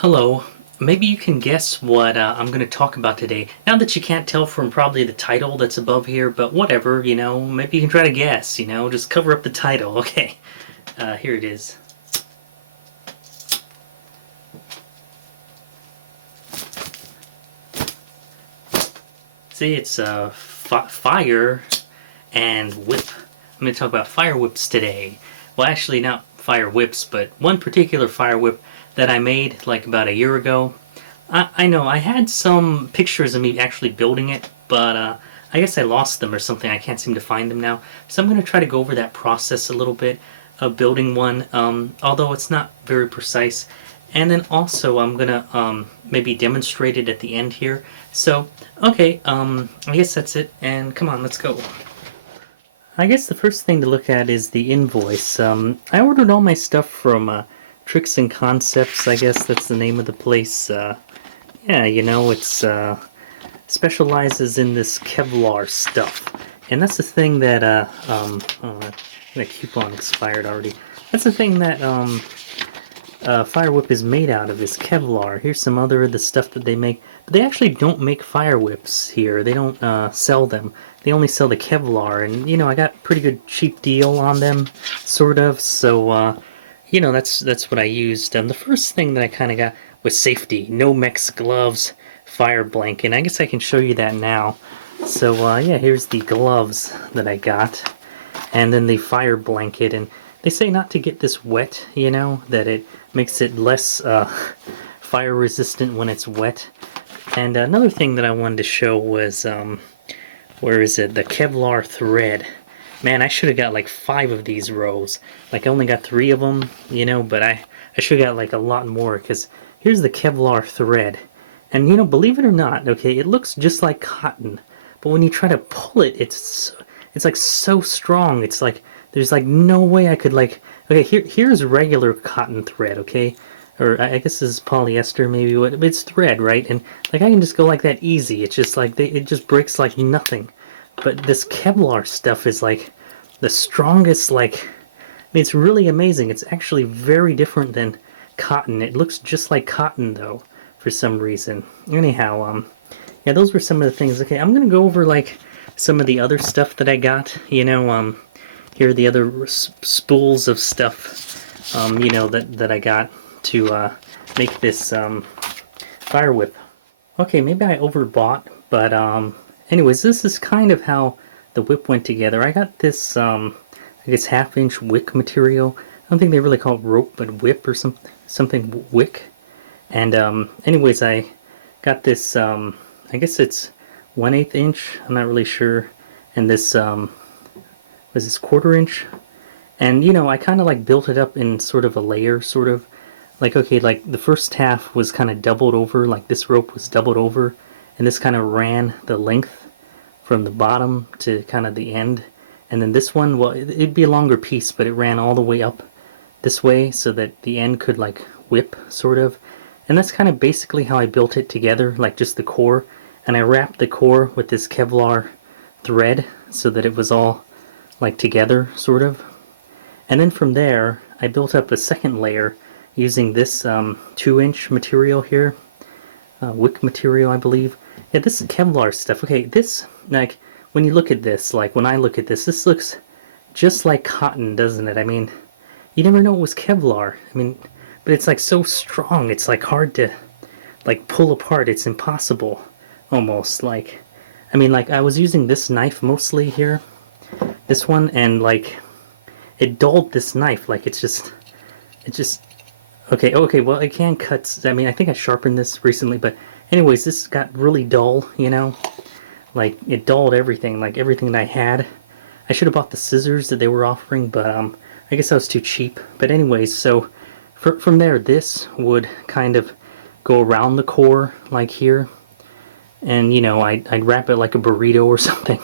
Hello. Maybe you can guess what I'm going to talk about today. Now that you can't tell from probably the title that's above here, but whatever, maybe you can try to guess, just cover up the title. Okay, here it is. See, it's fire and whip. I'm going to talk about fire whips today. Well, actually, not fire whips, but one particular fire whip that I made like about a year ago. I know I had some pictures of me actually building it, but I guess I lost them or something. I can't seem to find them now. So I'm going to try to go over that process a little bit of building one, although it's not very precise. And then also I'm going to maybe demonstrate it at the end here. So, okay, I guess that's it. And come on, let's go. I guess the first thing to look at is the invoice. I ordered all my stuff from Tricks and Concepts. I guess that's the name of the place. Yeah, it's specializes in this Kevlar stuff, and that's the thing that oh, my coupon expired already. That's the thing that Fire Whip is made out of, is Kevlar. Here's some other of the stuff that they make, but they actually don't make Fire Whips here. They don't sell them. They only sell the Kevlar, and I got a pretty good cheap deal on them, sort of. So that's what I used. The first thing that I kind of got was safety, Nomex gloves, fire blanket. I guess I can show you that now. So yeah, here's the gloves that I got, and then the fire blanket. And they say not to get this wet, that it makes it less fire resistant when it's wet. And another thing that I wanted to show was, where is it? The Kevlar thread. Man, I should have got like 5 of these rows. Like, I only got 3 of them, but I should have got like a lot more, because here's the Kevlar thread. And believe it or not, okay, it looks just like cotton, but when you try to pull it, it's like so strong. It's like there's like no way I could like, okay, here's regular cotton thread, okay? Or I guess this is polyester, maybe, but it's thread, right? And like I can just go like that easy. It's just like it just breaks like nothing. But this Kevlar stuff is like the strongest, like, I mean, it's really amazing. It's actually very different than cotton. It looks just like cotton, though, for some reason. Anyhow, yeah, those were some of the things. Okay, I'm gonna go over, like, some of the other stuff that I got. Here are the other spools of stuff, that I got to make this fire whip. Okay, maybe I overbought, but anyways, this is kind of how the whip went together. I got this I guess half-inch wick material. I don't think they really call it rope, but whip or something wick. And anyways, I got this I guess it's 1/8 inch. I'm not really sure. And this was this 1/4 inch. And I kind of like built it up in sort of a layer, sort of. Like, okay, like the first half was kind of doubled over, like this rope was doubled over, and this kind of ran the length from the bottom to kind of the end. And then this one, well, it'd be a longer piece, but it ran all the way up this way so that the end could like whip, sort of. And that's kind of basically how I built it together, like just the core. And I wrapped the core with this Kevlar thread so that it was all like together, sort of. And then from there, I built up a second layer using this 2-inch material here, wick material, I believe. Yeah, this is Kevlar stuff. Okay, this, like, when you look at this, like, when I look at this looks just like cotton, doesn't it? I mean, you never know it was Kevlar. I mean, but it's, like, so strong, it's, like, hard to, like, pull apart. It's impossible, almost, like, I mean, like, I was using this knife mostly here, this one, and, like, it dulled this knife, like, it just, okay, well, it can cut. I mean, I think I sharpened this recently, but anyways, this got really dull, Like, it dulled everything, like everything that I had. I should have bought the scissors that they were offering, but I guess that was too cheap. But anyways, so from there, this would kind of go around the core, like here. And, I'd wrap it like a burrito or something,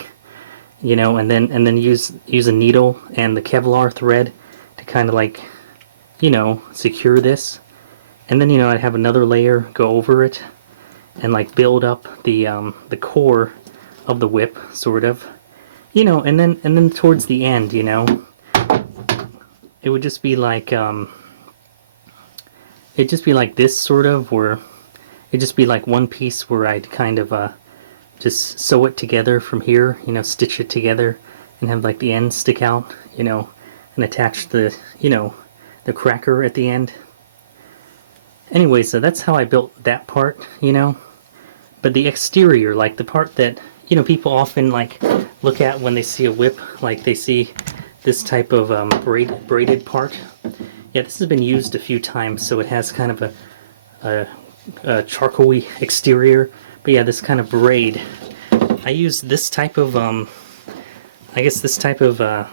and then use a needle and the Kevlar thread to kind of like, secure this. And then, I'd have another layer go over it and like build up the core of the whip, sort of. And then towards the end, it would just be like it'd just be like this sort of, where it'd just be like one piece where I'd kind of just sew it together from here, you know, stitch it together and have like the ends stick out, you know, and attach the, you know, the cracker at the end. Anyway, so that's how I built that part, you know. But the exterior, like the part that, you know, people often like look at when they see a whip, like they see this type of braided part. Yeah, this has been used a few times, so it has kind of a charcoaly exterior. But yeah, this kind of braid. I use this type of, I guess this type of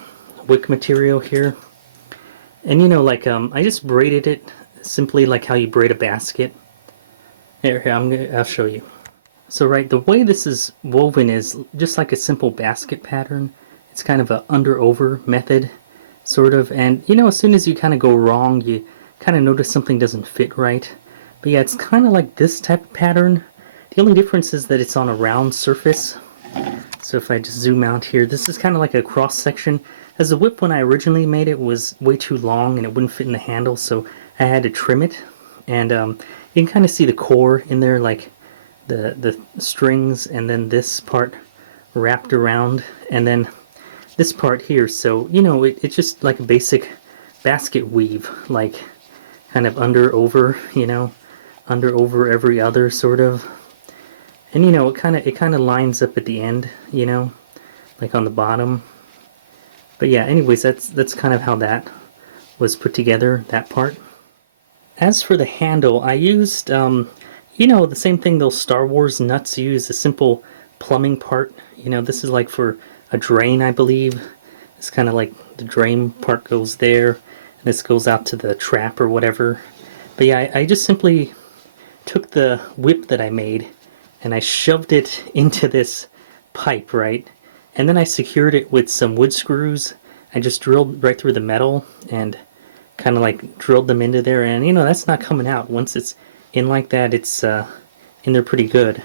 wick material here. And you know, like I just braided it simply like how you braid a basket. Here, I'll show you. So right, the way this is woven is just like a simple basket pattern. It's kind of a under-over method, sort of. And you know, as soon as you kind of go wrong, you kind of notice something doesn't fit right. But yeah, it's kind of like this type of pattern. The only difference is that it's on a round surface. So if I just zoom out here, this is kind of like a cross section. As the whip, when I originally made it, was way too long and it wouldn't fit in the handle, so I had to trim it. And you can kind of see the core in there, like the strings, and then this part wrapped around, and then this part here. So you know, it's just like a basic basket weave, like kind of under over, you know, under over every other sort of. And you know, it kind of lines up at the end, you know, like on the bottom. But yeah, anyways, that's kind of how that was put together, that part. As for the handle, I used you know, the same thing those Star Wars nuts use, a simple plumbing part. You know, this is like for a drain, I believe. It's kind of like the drain part goes there, and this goes out to the trap or whatever. But yeah, I just simply took the whip that I made and I shoved it into this pipe, right? And then I secured it with some wood screws. I just drilled right through the metal and kind of like drilled them into there, and you know, that's not coming out. Once it's in like that, it's in there pretty good.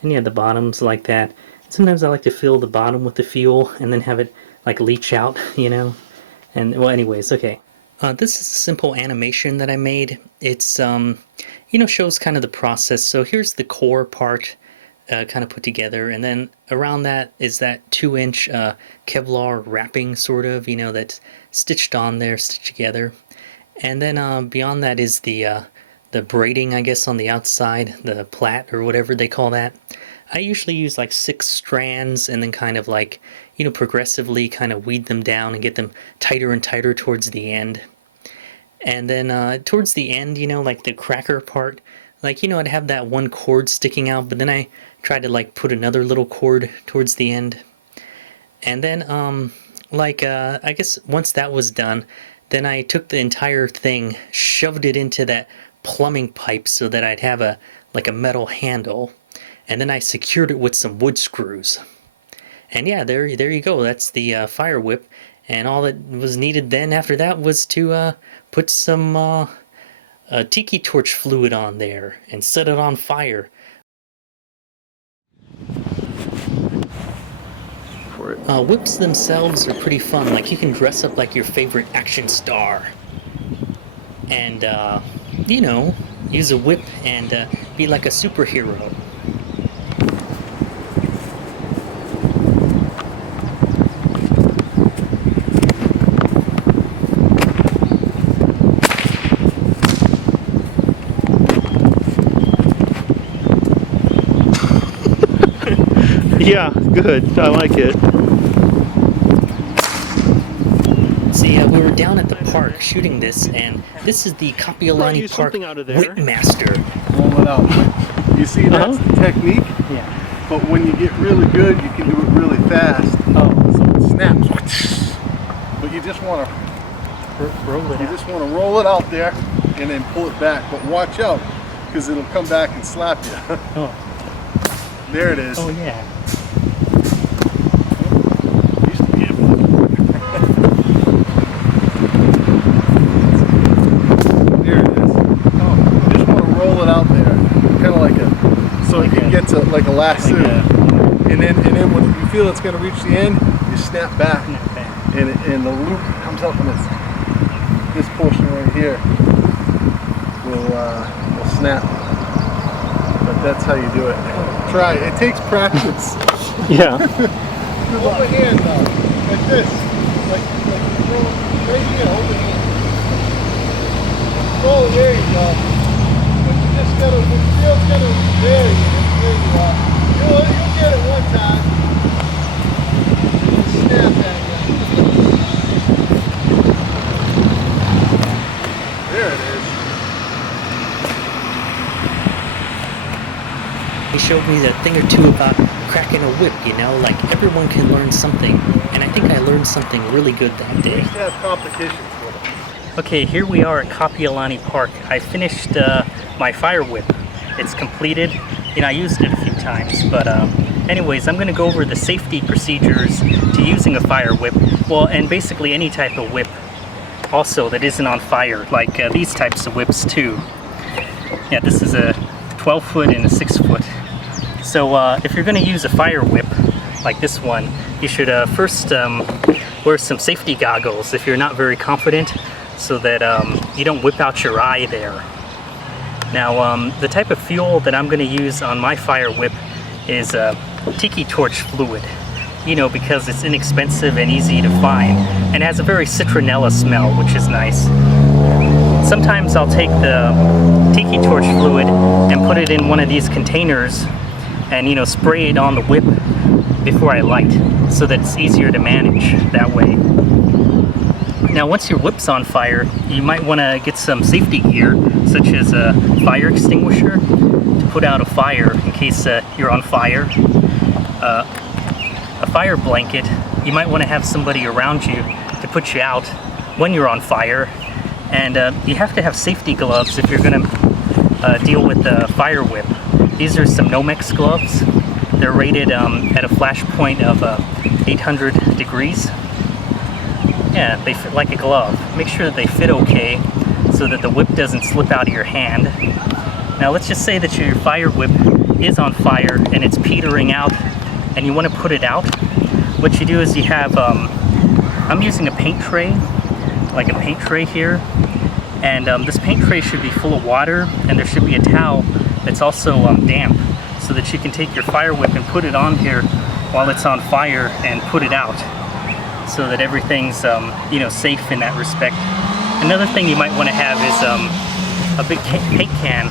And yeah, the bottom's like that. Sometimes I like to fill the bottom with the fuel and then have it like leach out, you know. And well, anyways, okay. This is a simple animation that I made. It's you know, shows kind of the process. So here's the core part kind of put together, and then around that is that 2-inch Kevlar wrapping, sort of, you know, that's stitched on there, stitched together. And then beyond that is the braiding, I guess, on the outside, the plait or whatever they call that. I usually use like 6 strands and then kind of like, you know, progressively kind of weed them down and get them tighter and tighter towards the end. And then towards the end, you know, like the cracker part, like, you know, I'd have that one cord sticking out, but then I tried to like put another little cord towards the end. And then I guess once that was done, then I took the entire thing, shoved it into that plumbing pipe so that I'd have a like a metal handle, and then I secured it with some wood screws. And yeah, there you go. That's the fire whip, and all that was needed then after that was to put some tiki torch fluid on there and set it on fire. Whips themselves are pretty fun. Like, you can dress up like your favorite action star and you know, use a whip and be like a superhero. Yeah, good. I like it. See, we were down at the park shooting this, and this is the Kapiolani Park Whip Master. Roll it out. You see, that's the technique. Yeah. But when you get really good, you can do it really fast. Oh. So it snaps. But you just want to roll it. You just want to roll it out there and then pull it back. But watch out, because it'll come back and slap you. Oh. There it is. Oh yeah. Used to be able to. There it is. Oh, you just want to roll it out there, kind of like a, so like it gets a, like a lasso. And then when you feel it's going to reach the end, you snap back, and the loop comes up, and this portion right here will will snap. But that's how you do it. Try it. It takes practice. Yeah. Hold the hand though, like this. Like you throw right here, hold the hand. Oh, there you go. But you just gotta, the feel's gonna vary. There you are. You'll get it one time. It'll snap at you. There it is. He showed me a thing or two about cracking a whip, you know, like everyone can learn something, and I think I learned something really good that We day. used to have competitions with it. Okay, here we are at Kapiolani Park. I finished my fire whip. It's completed. You know, I used it a few times, but anyways, I'm going to go over the safety procedures to using a fire whip. Well, and basically any type of whip also that isn't on fire, like these types of whips too. Yeah, this is a 12-foot and a 6-foot. So if you're going to use a fire whip like this one, you should first wear some safety goggles if you're not very confident, so that you don't whip out your eye there. Now the type of fuel that I'm going to use on my fire whip is tiki torch fluid, you know, because it's inexpensive and easy to find and has a very citronella smell, which is nice. Sometimes I'll take the tiki torch fluid and put it in one of these containers and, you know, spray it on the whip before I light, so that it's easier to manage that way. Now once your whip's on fire, you might want to get some safety gear, such as a fire extinguisher to put out a fire in case you're on fire. A fire blanket, you might want to have somebody around you to put you out when you're on fire. And you have to have safety gloves if you're going to deal with the fire whip. These are some Nomex gloves. They're rated at a flash point of 800 degrees. Yeah, they fit like a glove. Make sure that they fit okay so that the whip doesn't slip out of your hand. Now let's just say that your fire whip is on fire and it's petering out and you want to put it out. What you do is you have, I'm using a paint tray, like a paint tray here. And this paint tray should be full of water, and there should be a towel that's also damp, so that you can take your fire whip and put it on here while it's on fire and put it out, so that everything's you know, safe in that respect. Another thing you might want to have is a big paint can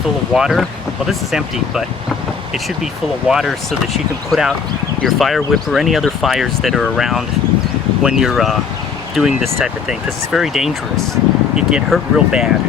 full of water. Well, this is empty, but it should be full of water so that you can put out your fire whip or any other fires that are around when you're doing this type of thing, because it's very dangerous. You get hurt real bad.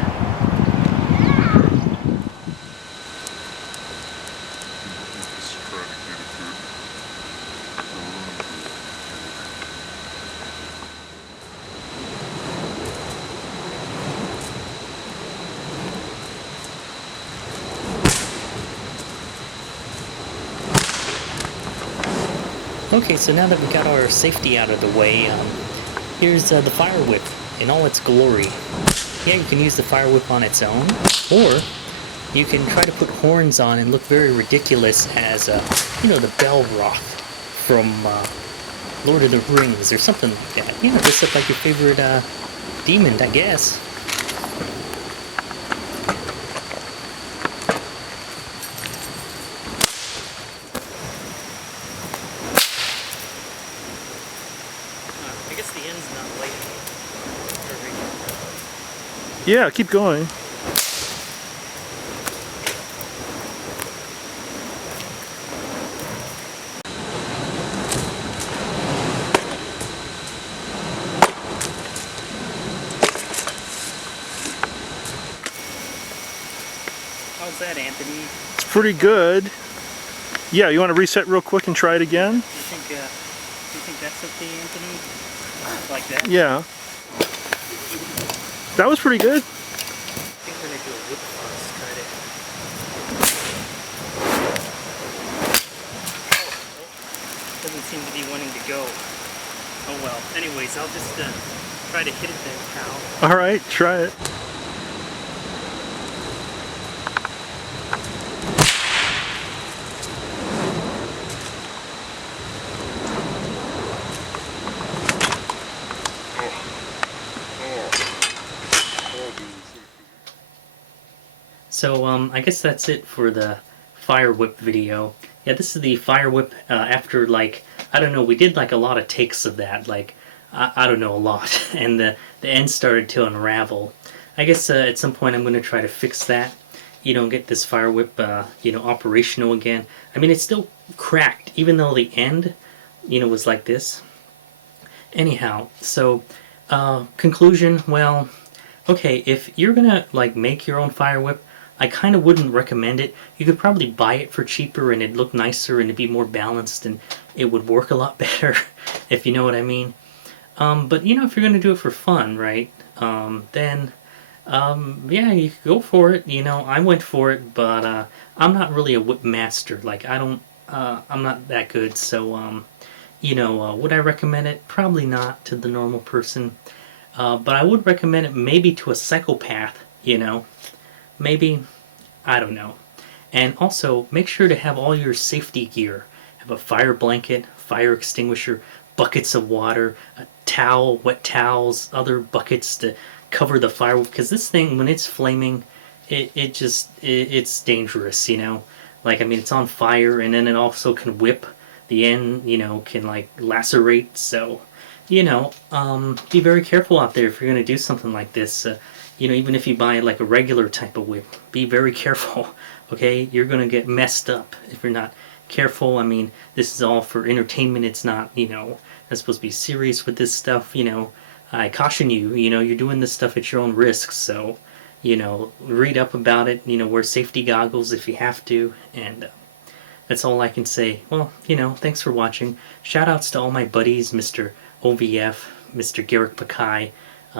Okay, so now that we got our safety out of the way, here's the fire whip in all its glory. Yeah, you can use the fire whip on its own, or you can try to put horns on and look very ridiculous as, you know, the Balrog from Lord of the Rings or something like that. You know, just look like your favorite demon, I guess. I guess the end's not lighting. Yeah, keep going. How's that, Anthony? It's pretty good. Yeah, you want to reset real quick and try it again? You think that's okay, Anthony? Like that? Yeah. That was pretty good. I think we're gonna do a whip first. Try to. Oh, doesn't seem to be wanting to go. Oh well. Anyways, I'll just try to hit it there, pal. All right, try it. So I guess that's it for the fire whip video. Yeah, this is the fire whip after, like, I don't know, we did like a lot of takes of that, like, I don't know, a lot, and the end started to unravel. I guess at some point I'm going to try to fix that, you know, get this fire whip, you know, operational again. I mean, it's still cracked, even though the end, you know, was like this. Anyhow, so, conclusion, well, okay, if you're gonna, like, make your own fire whip, I kind of wouldn't recommend it. You could probably buy it for cheaper and it'd look nicer and it'd be more balanced and it would work a lot better, if you know what I mean. But, you know, if you're gonna do it for fun, right, then, yeah, you could go for it. You know, I went for it, but, I'm not really a whip master. Like, I'm not that good, so, you know, would I recommend it? Probably not to the normal person. But I would recommend it maybe to a psychopath, you know. Maybe, I don't know. And also, make sure to have all your safety gear. Have a fire blanket, fire extinguisher, buckets of water, a towel, wet towels, other buckets to cover the fire. Because this thing, when it's flaming, it's dangerous, you know. Like, I mean, it's on fire, and then it also can whip. The end, you know, can, like, lacerate, so, you know, be very careful out there if you're going to do something like this. You know, even if you buy, like, a regular type of whip, be very careful, okay? You're going to get messed up if you're not careful. I mean, this is all for entertainment. It's not, you know, not supposed to be serious with this stuff, you know. I caution you, you know, you're doing this stuff at your own risk, so, you know, read up about it, you know, wear safety goggles if you have to, and that's all I can say. Well, you know, thanks for watching. Shoutouts to all my buddies, Mr. OVF, Mr. Garrick Pakai,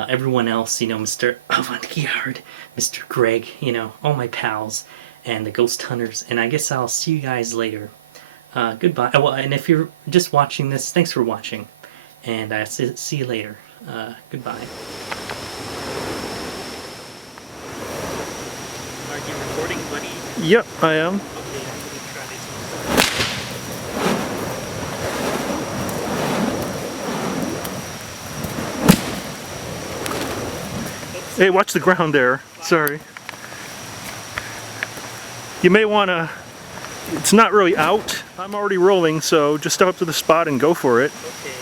everyone else, you know, Mr. Avant-Garde, Mr. Greg, you know, all my pals, and the Ghost Hunters, and I guess I'll see you guys later. Goodbye. Well, and if you're just watching this, thanks for watching, and I'll see you later. Goodbye. Are you recording, buddy? Yep, I am. Hey, watch the ground there. Sorry. You may want to... It's not really out. I'm already rolling, so just step up to the spot and go for it. Okay.